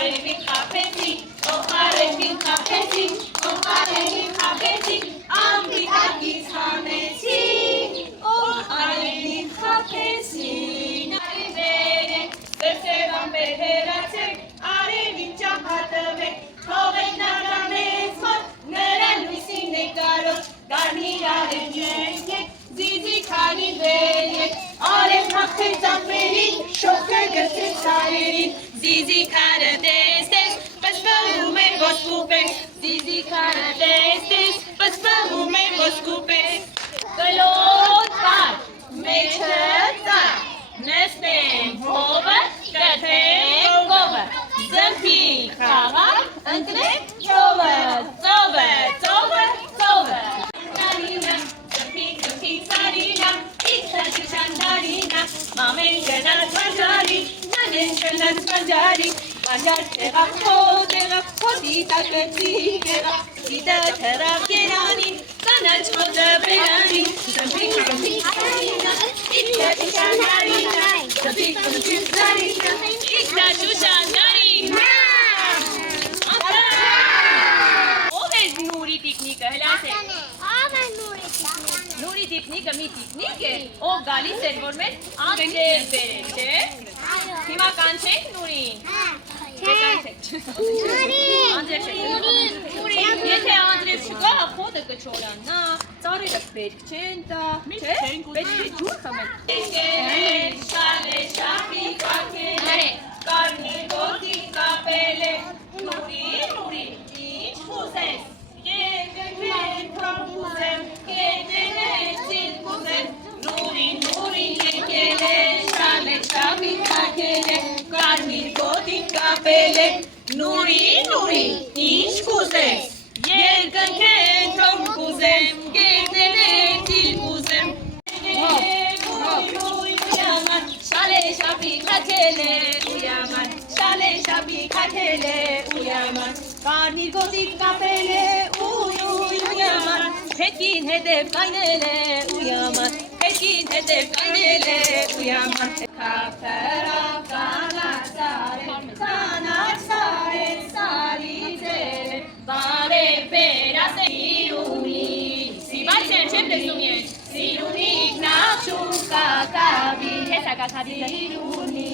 Արևին խաբեցի, արևին խաբեցի, արևին խաբեցի, ամպիտակից հանեցի, արևին խաբեցի, արևեր է, սրսեր ամպեր հերացեք, արևին ճամփատվեք, թողեք նարամեց մոտ, նրա լույսին նկարոտ, կարմիր արև եկեք, ձիձի քանի վերեք, արև մաղթեք ծամպերին, շոգը գցեք սարերին, ձիձի քարը տեստես, պսպղում է ոսկու պես, ձիձի քարը տեստես, պսպղում է ոսկու պես, կլոտ կար, մեջը ծար, նստենք հովը, կթենք կովը, զմփի խաղալ, ընկնենք ճովը, ծովը, ծովը, ծովը, ծարինը, զմփի ծարինը, իքսա շշանդարինը, մամեն գնաց բանջարի, նանեն գնաց բանջարի, բանջար տեղավ հոտի տակեցի գեղավ, դիտը թրավ գերանին, կանաչ հոտը բերանին, զմփի ծարինը, իքսա շշանդարինը, զմփի ծարինը, իքսա շշանդարինը, Նուրի տիկնիկը, հլասեք։ Ով է Նուրի տիկնիկը։ Նուրի տիկնիկը մի տիկնիկ է, ով գալիս էր, որ մեզ անձեր բերեք, չէ։ Հիմա կանչենք Նուրին։ Անձեր չեք։ Եթե անձրև չկա, խոտը կչորանա, ծառերը պետք չեն տա, չէ, պետք է ջուր խմենք։ Շալե շապի կակել է, կարմիր գոտի կապել է, Նուրի, ինչ խուզես։ Նուրին եկել է, շալե շապի կակել է, կարմիր գոտի կապել է, Նուրի, ինչ կուզես, երկնքեն թող կուզեմ, գերդերեն դիլ կուզեմ, շալե շապի կակել է, ույաման, շալե շապի կակել է, ույաման, կարմիր գոտի կապել է, ույաման, հետքին հետև կայնել է, ույաման, հետքին հետև կայնել է, ույաման, քապտրավ կանաչ սարեն, սարի ձեր, բարև բերաս է սիրունի, սիվայ չեմ լսում ես, սիրունի նախշու կակավի, հեսա կակավի սիրունի,